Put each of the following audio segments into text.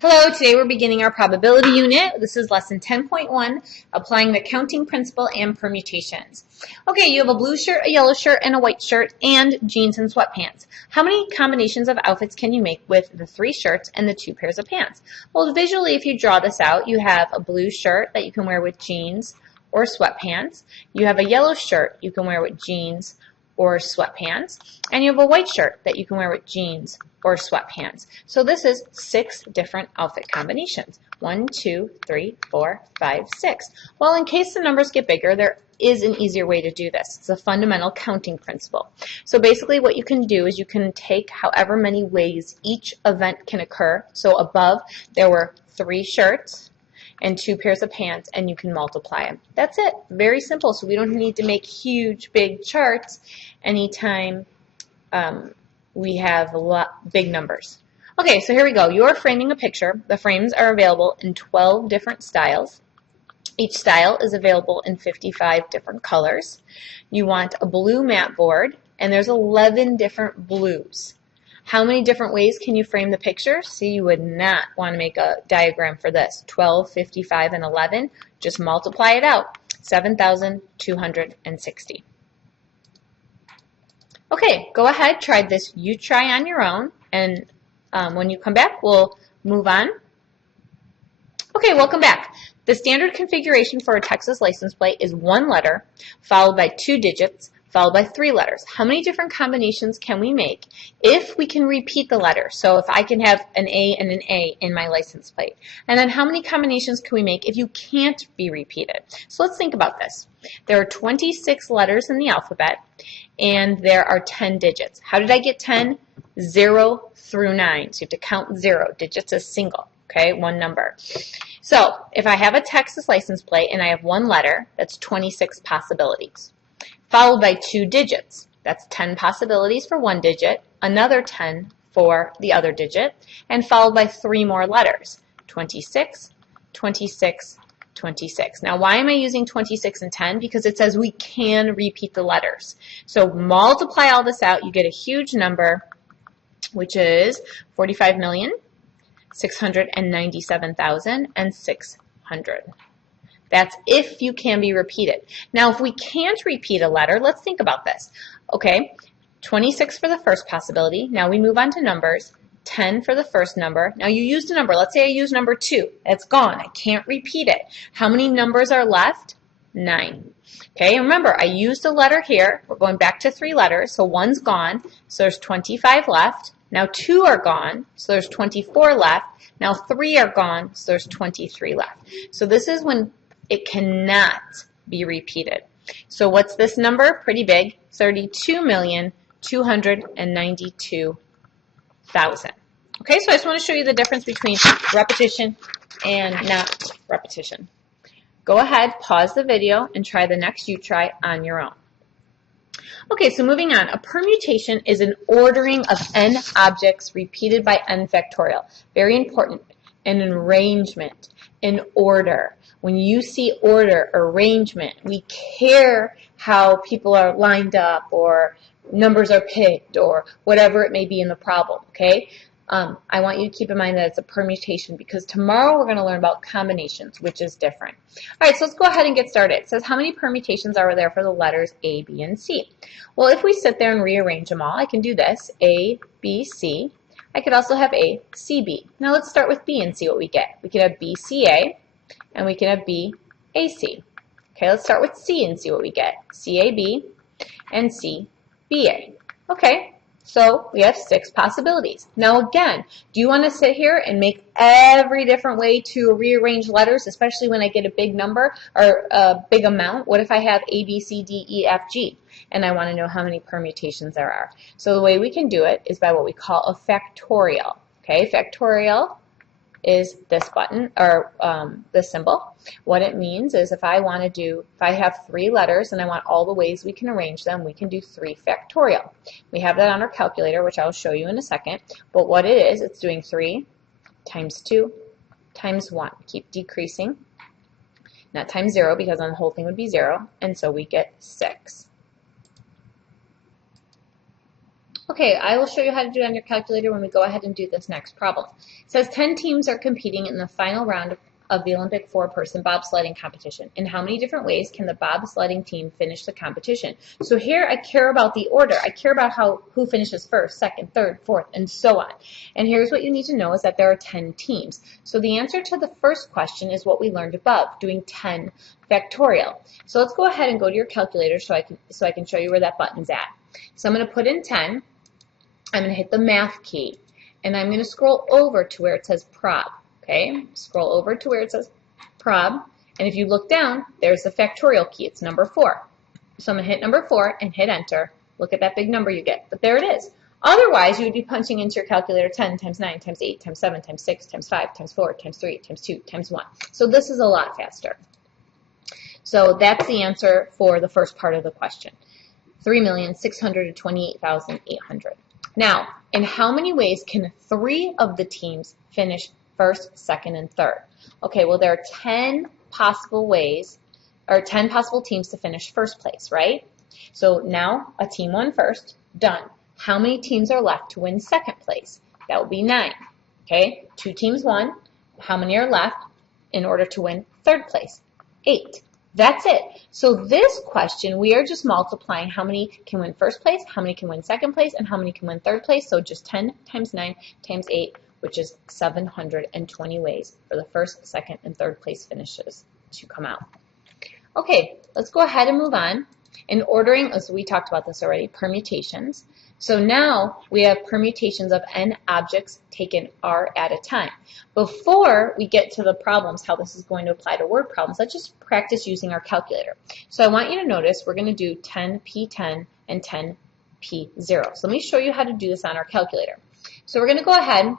Hello, today we're beginning our probability unit. This is lesson 10.1, applying the counting principle and permutations. Okay, you have a blue shirt, a yellow shirt, and a white shirt, and jeans and sweatpants. How many combinations of outfits can you make with the 3 shirts and the 2 pairs of pants? Well, visually, if you draw this out, you have a blue shirt that you can wear with jeans or sweatpants. You have a yellow shirt you can wear with jeans or sweatpants, and you have a white shirt that you can wear with jeans or sweatpants. So this is 6 different outfit combinations. 1, 2, 3, 4, 5, 6. Well, in case the numbers get bigger, there is an easier way to do this. It's a fundamental counting principle. So basically what you can do is you can take however many ways each event can occur. So above there were 3 shirts and 2 pairs of pants, and you can multiply them. That's it. Very simple. So we don't need to make huge, big charts anytime we have big numbers. Okay, so here we go. You're framing a picture. The frames are available in 12 different styles. Each style is available in 55 different colors. You want a blue mat board, and there's 11 different blues. How many different ways can you frame the picture? See, you would not want to make a diagram for this. 12, 55, and 11. Just multiply it out. 7,260. Okay, go ahead, try this. You try on your own, and when you come back, we'll move on. Okay, welcome back. The standard configuration for a Texas license plate is 1 letter, followed by 2 digits, followed by 3 letters. How many different combinations can we make if we can repeat the letter? So if I can have an A and an A in my license plate. And then how many combinations can we make if you can't be repeated? So let's think about this. There are 26 letters in the alphabet, and there are 10 digits. How did I get 10? 0 through 9. So you have to count 0. Digits is single, okay, 1 number. So if I have a Texas license plate and I have 1 letter, that's 26 possibilities. Followed by 2 digits. That's 10 possibilities for 1 digit, another 10 for the other digit, and followed by 3 more letters. 26, 26, 26. Now, why am I using 26 and 10? Because it says we can repeat the letters. So multiply all this out, you get a huge number, which is 45,697,600. That's if you can be repeated. Now, if we can't repeat a letter, let's think about this. Okay, 26 for the first possibility. Now we move on to numbers. 10 for the first number. Now you used a number. Let's say I use number 2. It's gone. I can't repeat it. How many numbers are left? 9. Okay, and remember, I used a letter here. We're going back to 3 letters, so 1's gone. So there's 25 left. Now 2 are gone, so there's 24 left. Now 3 are gone, so there's 23 left. So this is when it cannot be repeated. So what's this number? Pretty big, 32,292,000. Okay, so I just want to show you the difference between repetition and not repetition. Go ahead, pause the video, and try the next you try on your own. Okay, so moving on. A permutation is an ordering of n objects repeated by n factorial. Very important. An arrangement, an order. When you see order, arrangement, we care how people are lined up or numbers are picked or whatever it may be in the problem, okay? I want you to keep in mind that it's a permutation because tomorrow we're going to learn about combinations, which is different. All right, so let's go ahead and get started. It says how many permutations are there for the letters A, B, and C? Well, if we sit there and rearrange them all, I can do this, A, B, C. I could also have A, C, B. Now let's start with B and see what we get. We could have B, C, A. And we can have B, A, C. Okay, let's start with C and see what we get. C, A, B, and C, B, A. Okay, so we have 6 possibilities. Now again, do you want to sit here and make every different way to rearrange letters, especially when I get a big number or a big amount? What if I have A, B, C, D, E, F, G, and I want to know how many permutations there are? So the way we can do it is by what we call a factorial. Okay, factorial is this button, or this symbol. What it means is if I have 3 letters and I want all the ways we can arrange them, we can do 3 factorial. We have that on our calculator, which I'll show you in a second. But what it is, it's doing 3 times 2 times 1. Keep decreasing. Not times 0, because then the whole thing would be 0. And so we get 6. Okay, I will show you how to do it on your calculator when we go ahead and do this next problem. It says 10 teams are competing in the final round of the Olympic four-person bobsledding competition. In how many different ways can the bobsledding team finish the competition? So here I care about the order. I care about who finishes first, second, third, fourth, and so on. And here's what you need to know is that there are 10 teams. So the answer to the first question is what we learned above, doing 10 factorial. So let's go ahead and go to your calculator so I can show you where that button's at. So I'm going to put in 10. I'm going to hit the math key, and I'm going to scroll over to where it says prob. Okay, scroll over to where it says prob, and if you look down, there's the factorial key. It's number 4. So I'm going to hit number 4 and hit enter. Look at that big number you get, but there it is. Otherwise, you would be punching into your calculator 10 times 9 times 8 times 7 times 6 times 5 times 4 times 3 times 2 times 1. So this is a lot faster. So that's the answer for the first part of the question, 3,628,800. Now, in how many ways can 3 of the teams finish first, second, and third? Okay, well, there are 10 possible ways, or 10 possible teams to finish first place, right? So now a team won first, done. How many teams are left to win second place? That would be 9. Okay, 2 teams won. How many are left in order to win third place? 8. That's it. So this question, we are just multiplying how many can win first place, how many can win second place, and how many can win third place. So just 10 times 9 times 8, which is 720 ways for the first, second, and third place finishes to come out. Okay, let's go ahead and move on. In ordering, as we talked about this already, permutations. So now we have permutations of n objects taken r at a time. Before we get to the problems, how this is going to apply to word problems, let's just practice using our calculator. So I want you to notice we're going to do 10p10 and 10p0. So let me show you how to do this on our calculator. So we're going to go ahead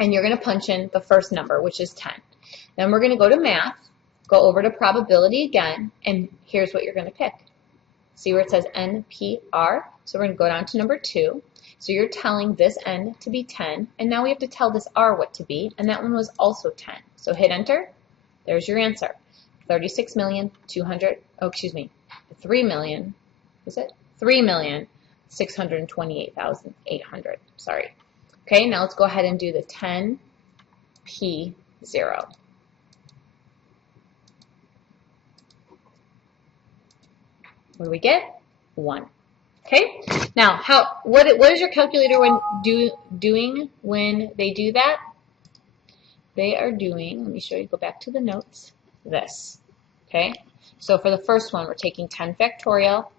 and you're going to punch in the first number, which is 10. Then we're going to go to math, go over to probability again, and here's what you're going to pick. See where it says NPR? So we're going to go down to number 2. So you're telling this N to be 10, and now we have to tell this R what to be, and that one was also 10. So hit enter. There's your answer. 3,628,800. Sorry. Okay, now let's go ahead and do the 10p0. What do we get? 1. Okay. Now, what is your calculator doing when they do that? They are doing. Let me show you. Go back to the notes. This. Okay. So for the first one, we're taking 10 factorial,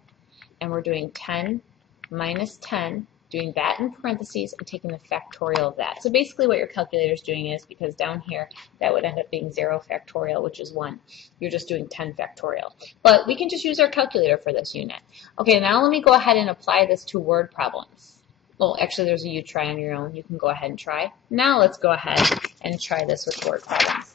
and we're doing 10 minus 10. Doing that in parentheses and taking the factorial of that. So basically what your calculator is doing is, because down here that would end up being 0 factorial, which is 1. You're just doing 10 factorial. But we can just use our calculator for this unit. Okay, now let me go ahead and apply this to word problems. Well, actually there's a you try on your own. You can go ahead and try. Now let's go ahead and try this with word problems.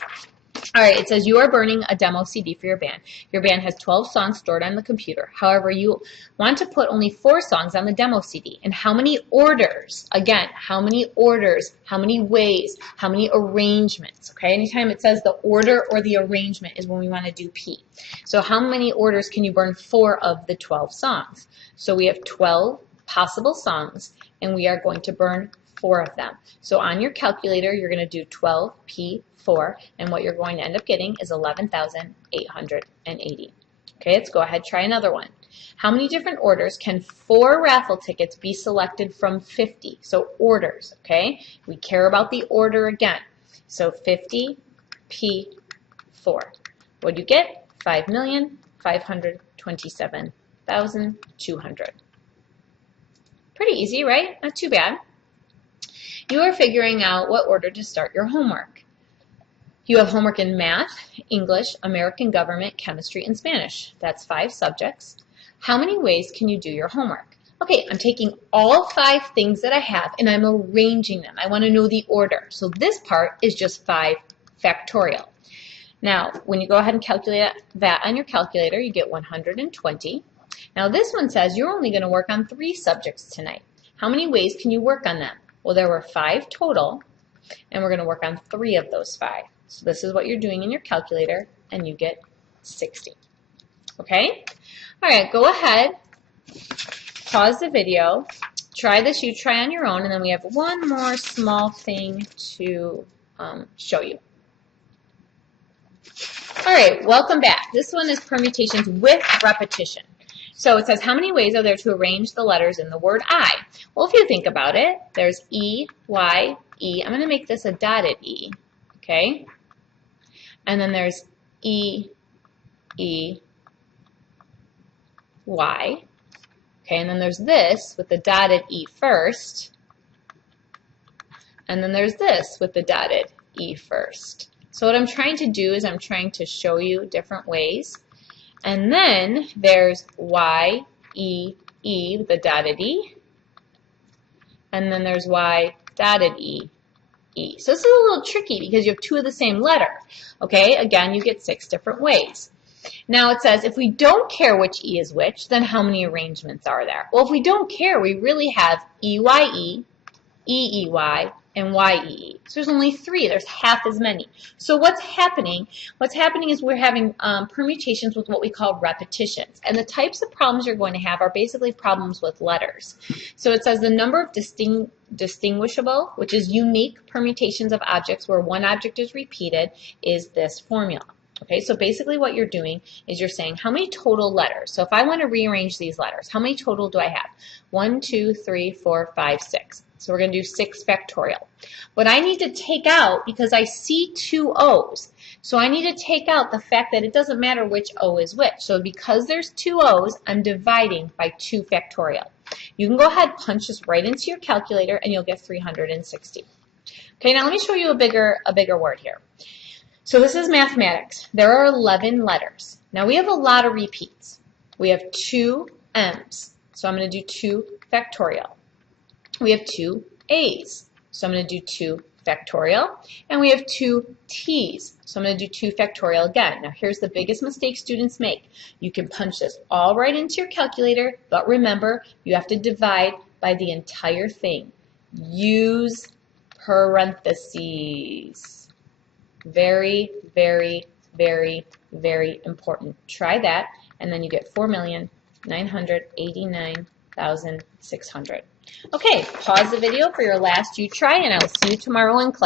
All right, it says you are burning a demo CD for your band. Your band has 12 songs stored on the computer. However, you want to put only 4 songs on the demo CD. And how many orders? Again, how many orders? How many ways? How many arrangements? Okay, anytime it says the order or the arrangement is when we want to do P. So how many orders can you burn 4 of the 12 songs? So we have 12 possible songs, and we are going to burn 4 of them. So on your calculator, you're going to do 12p4, and what you're going to end up getting is 11,880. Okay, let's go ahead, try another one. How many different orders can 4 raffle tickets be selected from 50? So orders, okay? We care about the order again. So 50p4. What do you get? 5,527,200. Pretty easy, right? Not too bad. You are figuring out what order to start your homework. You have homework in math, English, American government, chemistry, and Spanish. That's 5 subjects. How many ways can you do your homework? Okay, I'm taking all 5 things that I have and I'm arranging them. I want to know the order. So this part is just 5 factorial. Now, when you go ahead and calculate that on your calculator, you get 120. Now this one says you're only going to work on 3 subjects tonight. How many ways can you work on them? Well, there were 5 total, and we're going to work on 3 of those 5. So this is what you're doing in your calculator, and you get 60. Okay? All right, go ahead, pause the video, try this you try on your own, and then we have one more small thing to show you. All right, welcome back. This one is permutations with repetition. So it says, how many ways are there to arrange the letters in the word I? Well, if you think about it, there's E, Y, E. I'm going to make this a dotted E, okay? And then there's E, E, Y. Okay, and then there's this with the dotted E first. And then there's this with the dotted E first. So what I'm trying to do is I'm trying to show you different ways. And then there's Y, E, E with the dotted E. And then there's Y, dotted E, E. So this is a little tricky because you have two of the same letter. Okay, again, you get 6 different ways. Now it says if we don't care which E is which, then how many arrangements are there? Well, if we don't care, we really have EYE, EEY, and YEE. So there's only 3. There's half as many. So what's happening? What's happening is we're having permutations with what we call repetitions. And the types of problems you're going to have are basically problems with letters. So it says the number of distinguishable, which is unique permutations of objects where one object is repeated, is this formula. Okay, so basically what you're doing is you're saying how many total letters. So if I want to rearrange these letters, how many total do I have? 1, 2, 3, 4, 5, 6. So we're going to do 6 factorial. But I need to take out, because I see 2 O's, so I need to take out the fact that it doesn't matter which O is which. So because there's 2 O's, I'm dividing by 2 factorial. You can go ahead, punch this right into your calculator, and you'll get 360. Okay, now let me show you a bigger word here. So this is mathematics. There are 11 letters. Now we have a lot of repeats. We have 2 M's, so I'm going to do 2 factorial. We have 2 A's, so I'm going to do 2 factorial. And we have 2 T's, so I'm going to do 2 factorial again. Now here's the biggest mistake students make. You can punch this all right into your calculator, but remember, you have to divide by the entire thing. Use parentheses. Very, very, very, very important. Try that, and then you get 4,989,600. Okay, pause the video for your last you try, and I will see you tomorrow in class.